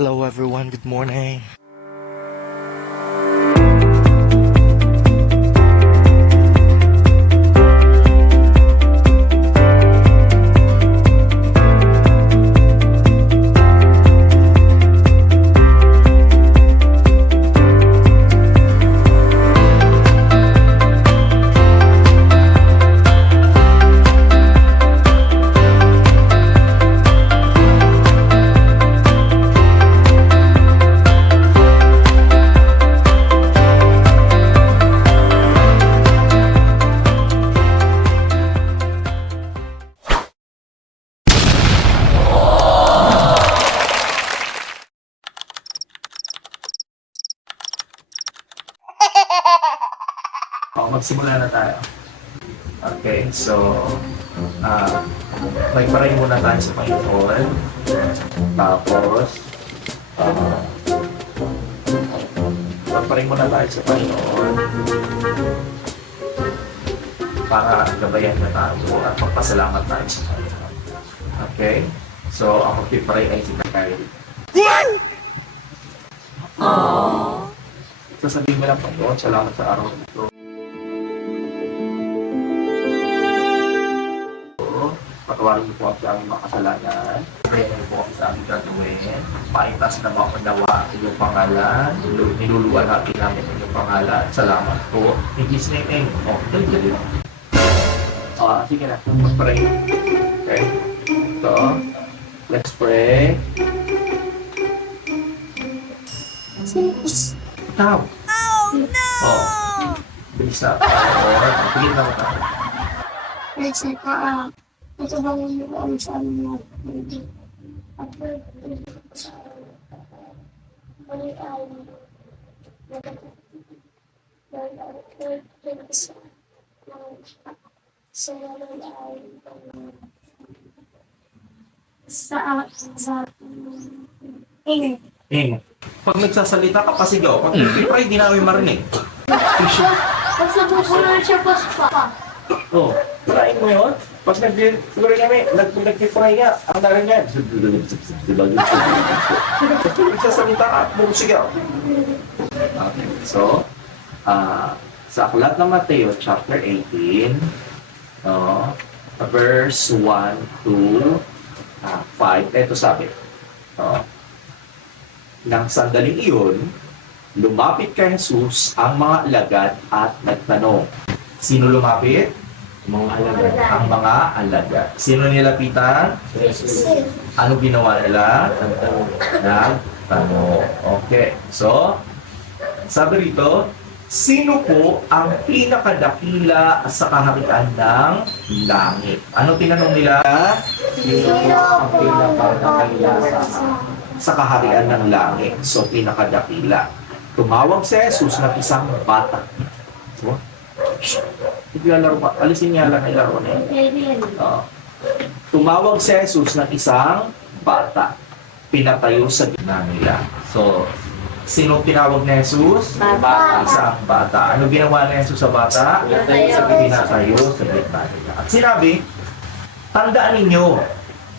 Hello everyone, good morning. Magsimula na tayo. Okay, so may paray muna tayo sa Panginoon. Tapos magparay muna tayo sa Panginoon para gabayan na tayo at magpasalamat tayo sa Panginoon. Okay? So, ang magpiparay ay si Kylie. Sasabihin mo lang, Panginoon, salamat sa araw nito. Patawarin niyo po ang aming mga kasalanan. Kaya niyo po kami sa aming gagawin. Paintas na mga panawa ang inyong pangalan. Niluluwalhati namin ang inyong pangalan. Salamat po. In His name, oh, dali. Sige na. Mag-pray. Okay? So, let's pray. Ikaw. Oh no! Oh. Bilis na. Lord. Pagpilin na mo tayo. Kasi ito ba yung ang sa mga hindi? At sa mga Pag nagsasalita ka, pasigaw. Pag nagpipray, di namin marinig. pag nabubulan siya pa. Oo. Turain mo yun. Pag siguro kami, nagpipray nga, ang narin nga. Nagsasalita ka, bumusigaw. Okay. So, sa aklat ng Mateo, chapter 18, verse 1 to 5, ito sabi. Nang sandaling iyon, lumapit kay Jesus ang mga alagad at nagtanong. Sino lumapit? Mga alagad. Ang mga alagad. Sino nilapitan? Ano ginawa nila? Nagtanong. Okay. So, sabi rito, sino po ang pinakadakila sa kaharian ng langit? Ano tinanong nila? Sino ang pinakadakila sa kaharian ng langit? So, pinakadakila. Tumawag si Jesus ng isang bata. So, laro pa. Alisin niya lang ang laro na yun. Tumawag si Jesus ng isang bata. Pinatayo sa gitna nila. So, sino tinawag ni Jesus? Bata. Isang bata. Ano ginawa ni Jesus sa bata? Pinatayo sa gitna nila. At sinabi, tandaan ninyo,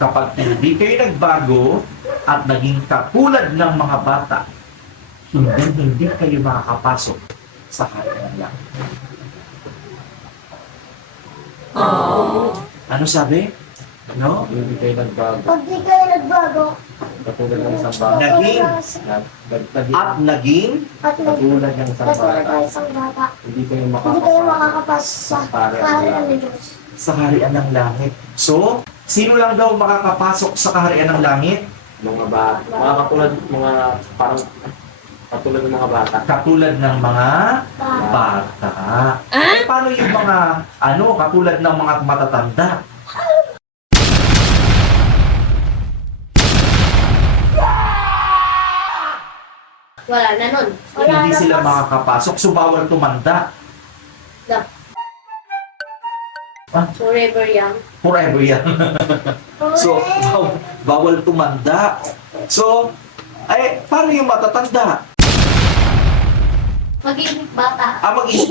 kapag hindi kayo nagbago at naging katulad ng mga bata, hindi kayo makakapasok sa kaharian ng langit. Ano sabi? Ano? Hindi kayo nagbago. Pag di kayo nagbago, Katulad ng isang bata. Naging at Katulad ng isang katulad bata. ng isang bata, Hindi kayo hindi kayo makakapasok sa kaharian ng Diyos. sa kaharian ng langit. So, sino lang daw makakapasok sa kaharian ng langit? Mga bata. Mga katulad, mga parang katulad ng mga bata. Katulad ng mga bata. Eh, paano yung mga, katulad ng mga matatanda? Wala na nun. Hindi sila makakapasok, so bawal tumanda. Forever young. Forever yan. So, bawal tumanda. So, paano yung matatanda? Maging bata. Mag-isip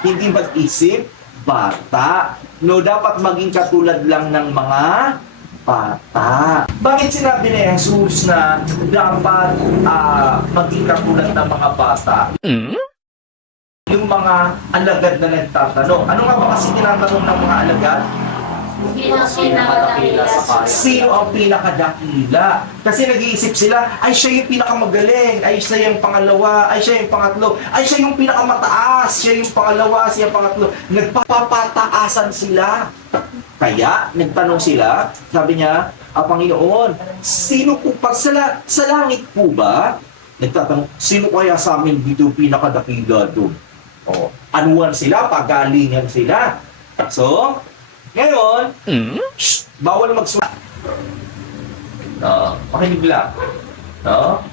hindi mag-isip, bata. No, dapat maging katulad lang ng mga bata. Bakit sinabi ni Jesus na dapat maging katulad ng mga bata? Yung mga alagad na nagtatanong. Ano nga ba kasi tinatanong ng mga alagad? Sino ang pinakadakila? Kasi nag-iisip sila, ay siya yung pinakamagaling, ay siya yung pangalawa, ay siya yung pangatlo, ay siya yung pinakamataas, siya yung pangalawa, siya yung pangatlo. Nagpapataasan sila. Kaya, nagtanong sila, sabi niya, Panginoon, sino po pa sa langit po ba? Nagtatanong, sino kaya sa amin dito pinakadakila doon? O, anuan sila, pagalingan sila. So, ngayon, bawal magsulat. No, makinig lang. No?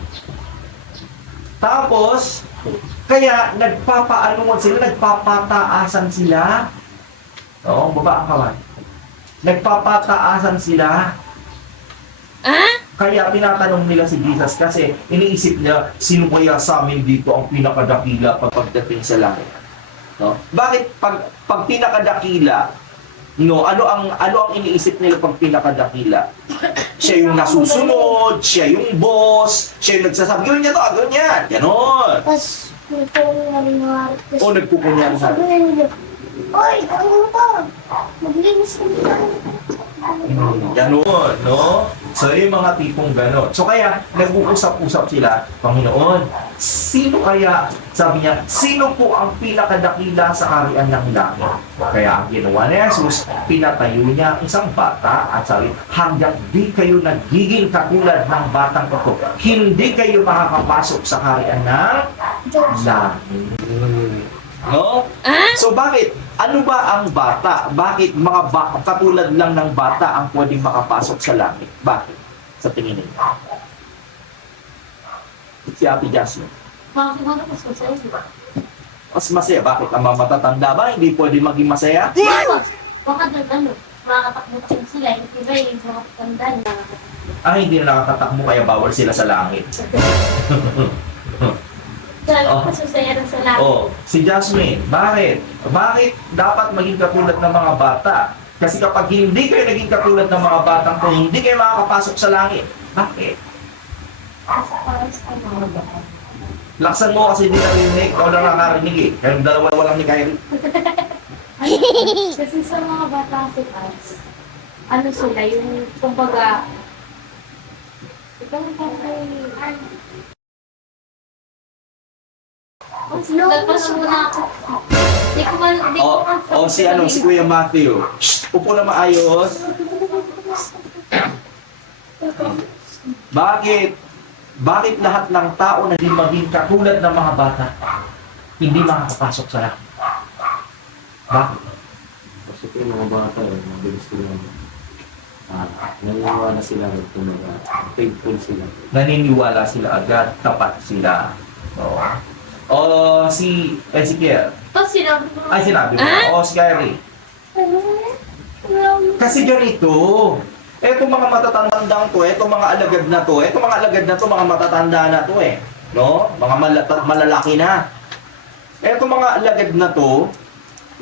Tapos, kaya nagpapaanuan sila, nagpapataasan sila. No, baba ang kamay. Nagpapataasan sila. Kaya tinatanong nila si Jesus kasi iniisip niya, sino kaya sa amin dito ang pinakadakila pagdating sa langit? No? Bakit pag pinakadakila, no, ano ang iniisip nila pag pinakadakila? Siya yung nasusunod, siya yung boss, siya yung nagsasabi, gawin niya to, gawin niya. Ganon. Tapos, nagkukunyari. O nagkukunyari sa Sabi niya, oy, ano to? Maglinis ka nito. ganon, no? So, yung mga tipong ganon. So, kaya, nag-uusap-usap sila, Panginoon, sino kaya, sabi niya, sino po ang pinakadakila sa kaharian ng langit? Kaya, ang ginawa ni Jesus, pinatayo niya ang isang bata at sabi, hanggang di kayo nagiging katulad ng batang ito, hindi kayo makakapasok sa kaharian ng langit. No? So bakit? Ano ba ang bata? Bakit mga katulad lang ng bata ang pwedeng makapasok sa langit? Bakit? Sa tingin ninyo? Si Ate Jasmine. Makakimano ko sa sa'yo, di ba? Mas masaya. Bakit? Ang mga matatanda ba hindi pwede maging masaya? Baka ano, makakatakbo sila, hindi ba yung mga patandaan na Hindi na nakakatakbo kaya bawal sila sa langit. Dahil masasaya na sa langit. Si Jasmine, bakit? Bakit dapat maging katulad ng mga bata? Kasi kapag hindi kayo naging katulad ng mga batang to, hindi kayo makakapasok sa langit. Bakit? Kasi parang sa mga bata. Laksan mo kasi hindi narinig, ikaw lang nakarinig eh. Kaya yung dalawa walang ni Kyrie. Kasi sa mga bata kasi ano sila, yung kumbaga, nagpasa muna ako. Di ko man, Si Kuya Matthew. Shh, upo na maayos. Bakit? Bakit lahat ng tao na hindi maging katulad ng mga bata, hindi makakapasok sa langit? Bakit? Kasi po yung mga bata, mabilis sila. Naniniwala sila, faithful sila. Naniniwala sila agad, tapat sila. Si Ezekiel. Tapos sinabi ko, Ay, sinabi mo. Si Kyrie. Kasi ganito, etong mga matatandang to, etong mga alagad na to, mga matatanda na to no? Mga malalaki na. Etong mga alagad na to,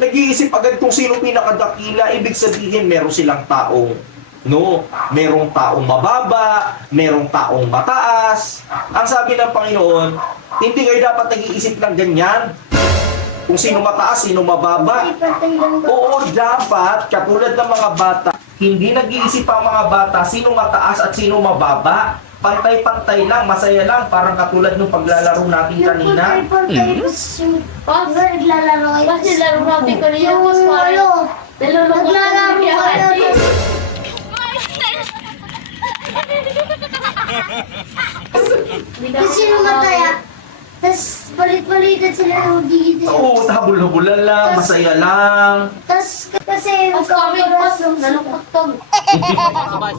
nag-iisip agad kung sino pinakadakila, ibig sabihin meron silang taong, no? Merong taong mababa, merong taong mataas. Ang sabi ng Panginoon, hindi kayo dapat nag-iisip ng ganyan. Kung sino mataas, sino mababa. Oo, dapat, katulad ng mga bata, hindi nag-iisip ang mga bata sino mataas at sino mababa. Pantay-pantay lang, masaya lang, parang katulad ng paglalaro natin kanina. naglalaro kayo. Kasi laro natin kanina, mas parang nalulungkot Naglalaro kayo. Tapos sino mataya? Tapos palit-palitan sila ng magiging. Oo, habol-habulan lang, masaya lang. Tapos kasi Tapos kami pas, nalungkot to. Sabay.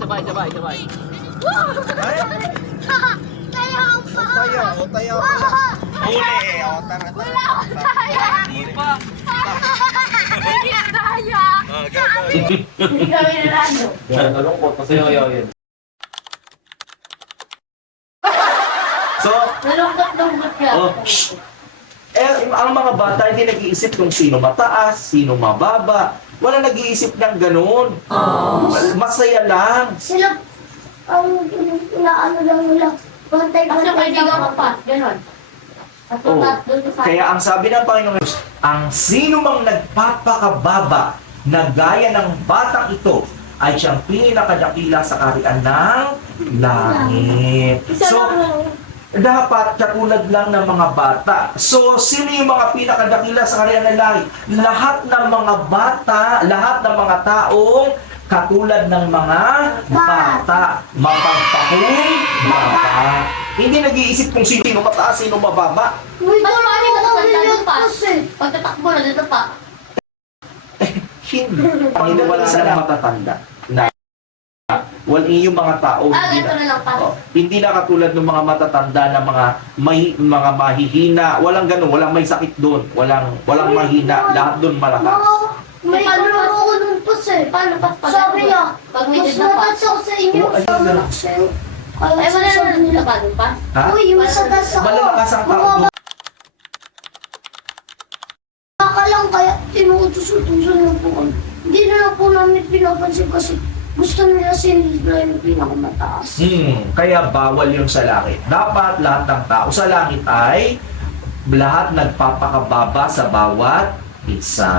Hindi kami nalalo. Nalungkot, masaya kayo yun. So, Nalungkot ka. ang mga bata hindi nag-iisip kung sino mataas, sino mababa. Wala nag-iisip ng ganun. Masaya lang. Sila, ang inaano lang nila. Kasi Bantay-bantay pwede ka lang. magpas, gano'n. At Oo. doon sa Kaya ang sabi ng Panginoon Diyos, ang sino mang nagpapakababa na gaya ng batang ito ay siyang pinakadakila sa kaharian ng langit. Isa So, lang dapat katulad lang ng mga bata. So, sino yung mga pinakadakila sa kaharian ng langit? Lahat ng mga bata, lahat ng mga taong katulad ng mga bata. Mapagpakong bata. Hindi nag-iisip kung sino mataas, sino mababa. Uy, Mas parang paano ako ka nilagpas eh. Pagtatakbo na dito pa. Hindi wala sa matatanda na wala yung mga tao hindi Ganito na, na lang pa. hindi na katulad ng mga matatanda na mga mahihina, walang ganun, walang may sakit doon, walang mahina, lahat doon malakas. May Paano ano pas? ako nun po sir. Paano pas pag Sabi niya, pag may mas dito pa? matas ako sa inyo. Oh, ayun Sabi na. ko sa'yo. Kaya Ay, wala sabi naman nila, nila pa pa. Ha? uy, mas matas ako. Malalakas ang tao Bumaba doon. ka lang kaya tinuutos-utusan lang po kami. Hindi na lang po namin pinapansin kasi gusto nila sila yung pinakamataas. Kaya bawal yun sa langit. Dapat lahat ng tao sa langit ay lahat nagpapakababa sa bawat isa.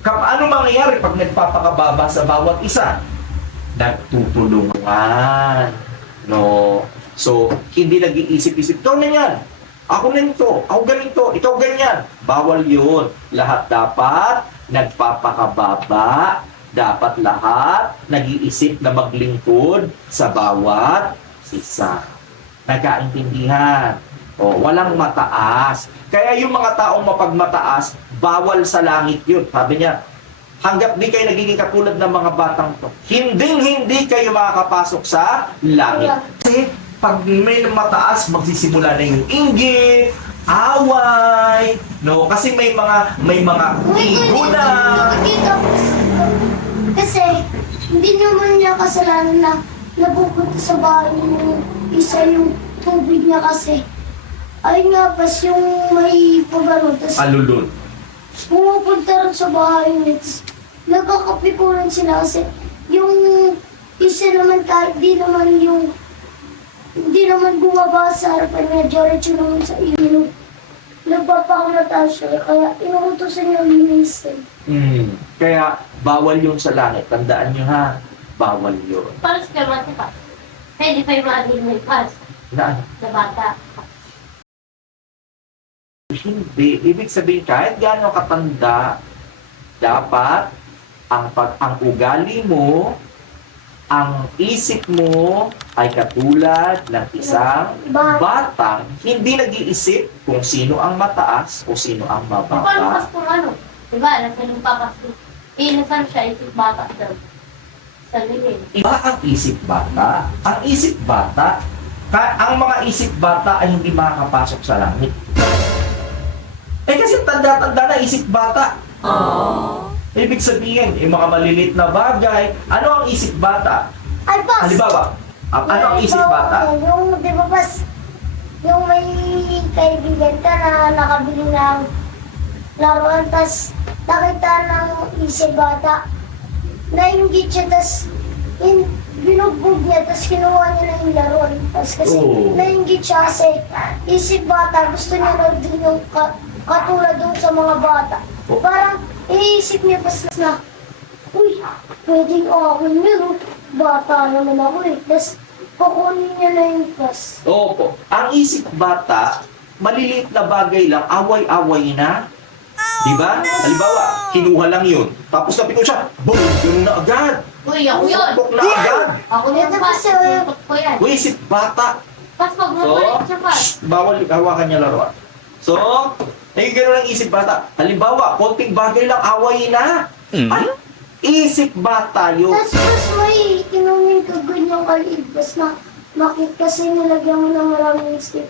Ano mangyayari pag nagpapakababa sa bawat isa? Nagtutulungan. No? So, hindi nag-iisip-isip, ikaw na yan. Ako na nito. Ako ganito. Ikaw ganyan. Bawal yun. Lahat dapat nagpapakababa. Dapat lahat nag-iisip na maglingkod sa bawat isa. Nagkaintindihan. O, walang mataas. Kaya yung mga taong mapagmataas, bawal sa langit yun. Sabi niya, hanggat di kayo nagiging katulad ng mga batang to, hindi kayo makakapasok sa langit. Kasi pag may mataas, magsisimula na yung inggit, away, no? Kasi may mga ego na. Nakikita ko kasi hindi naman niya kasalanan na napupunta sa bahay yung isa yung tubig niya kasi. Ay nga, pas yung may pagano, tapos Alulun. pumupunta rin sa bahay niya, tapos nagkakapikuran sila kasi yung isa naman kahit hindi naman bumaba sa harapan niya, diretso naman sa iyo. Nagpapakamata siya, kaya inuutosan niya linisin. Kaya bawal yun sa langit. Tandaan nyo ha, bawal yun. Paras ka naman pas. Kaya di pa yung mga din may pas Na, na bata. hindi. Ibig sabihin, kahit gaano katanda, dapat ang ugali mo, ang isip mo ay katulad ng isang batang hindi nag-iisip kung sino ang mataas o sino ang Paano pas mababa. kung ano? Diba, nasa yung papas ko. Inasan siya, isip bata daw. Sa lihim. Iba ang isip bata. Ang isip bata, ang mga isip bata ay hindi makakapasok sa langit. Eh kasi tanda-tanda na isip bata. Ibig sabihin, yung mga malilit na bagay, ano ang isip bata? Ay, pas! Halimbawa, ano ang isip bata? Yung, di ba, pas, yung may kaibigan ka na nakabili ng laruan, tas nakita ng isip bata, nainggit siya, tas binugbog niya, tas kinuha niya na yung laruan. Tas kasi Oo. nainggit siya kasi isip bata, gusto niya na din yung katulad dun sa mga bata. Oo. Parang iniisip niya pas na, uy, pwedeng akin yun, oh. Bata naman ako eh. Tas kukunin niya na yung plus. Opo. Ang isip bata, maliliit na bagay lang, away-away na. Di ba? Halimbawa, kinuha lang yun. Tapos napito siya, boom, yun na agad. Uy, ako yun. Sukbok na agad. Ako yun Ito pas. kasi, Tutok ko yan. Uy, isip bata. Pas pag mabalik siya pas. Bawal hawakan niya laruan. So, ganun ang isip bata. Halimbawa, konting bagay lang, away na. Ay, isip bata yun. Tas mas may inumin ka ganyang kalibas na makit kasi nilagyan mo ng maraming isip.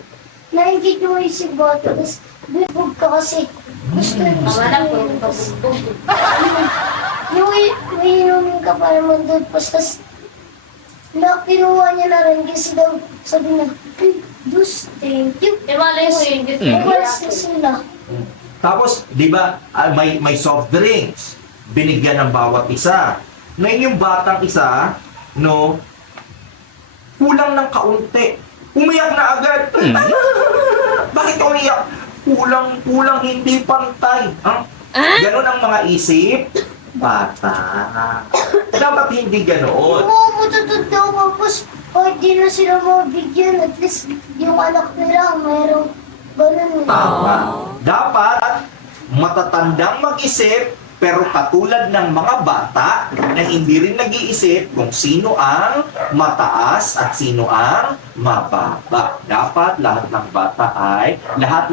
Naingit yung isip bata, tas bibog ka kasi. Gusto Tama lang po. yun. Tas yung may inumin ka para mandod, tas kinuha niya na rin kasi daw sabi na, hey, Diyos, thank you. Eh, malay mo yun. Diyos ko. Umalis na sila. Tapos, di ba, may soft drinks. binigyan ng bawat isa. Ngayon yung batang isa, no, kulang ng kaunti. Umiyak na agad. Bakit umiyak? Kulang, hindi pantay. Ganon ang mga isip. Bata. Dapat hindi ganoon. Umuututod daw tapos kahit di na sila mabigyan, at least yung anak nila mayroong ganun. Tama. Dapat matatandang mag-isip, pero katulad ng mga bata na hindi rin nag-iisip kung sino ang mataas at sino ang mababa. Dapat lahat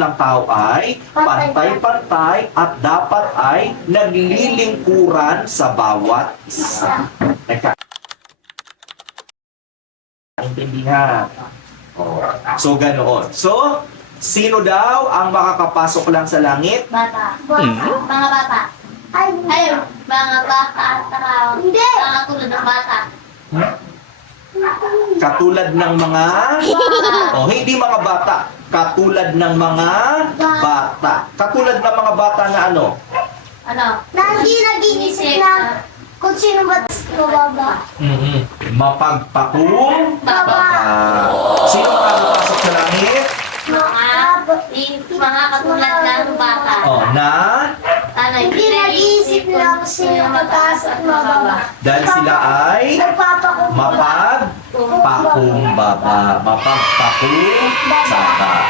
ng tao ay pantay-pantay at dapat ay naglilingkuran sa bawat isa. Intindihan. Oh. So, ganoon. So, sino daw ang makakapasok lang sa langit? Bata. Mga bata. Ay, Ayun, mga bata at saka Hindi. mga tulad ng bata. Katulad ng mga... hindi mga bata. Katulad ng mga bata. Katulad ng mga bata na ano? Ano? na hindi nag-iisip na kung sino ba mababa. Mapagpakumbaba. Baba. Sino makakapasok sa langit? Mga katulad ng bata. Na? Hindi nag-iisip lang sino mataas at mababa. Dahil sila ay Nagpapakumbaba. mapagpakumbaba.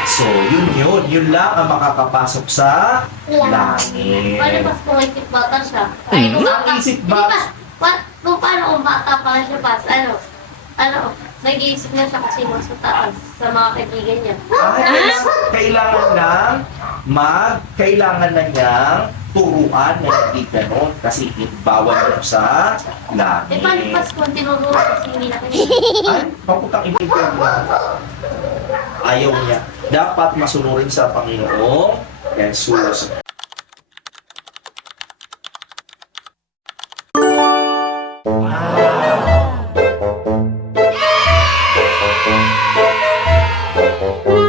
So, yun lang ang makakapasok sa langit. Paano pas kung isip bata siya? Ang isip bata- Kung paano kung bata pa siya pas, nag-iisip niya siya kasi mas mataas sa mga kaibigan niya. Kailangan na niyang turuan na hindi ganon kasi bawal yun sa Paano langit. pas kung tinuro kasi hindi na kanya? Ay, paputang ibigyan niya. Ayaw niya. Dapat masunurin sa Panginoong Jesus. Wow!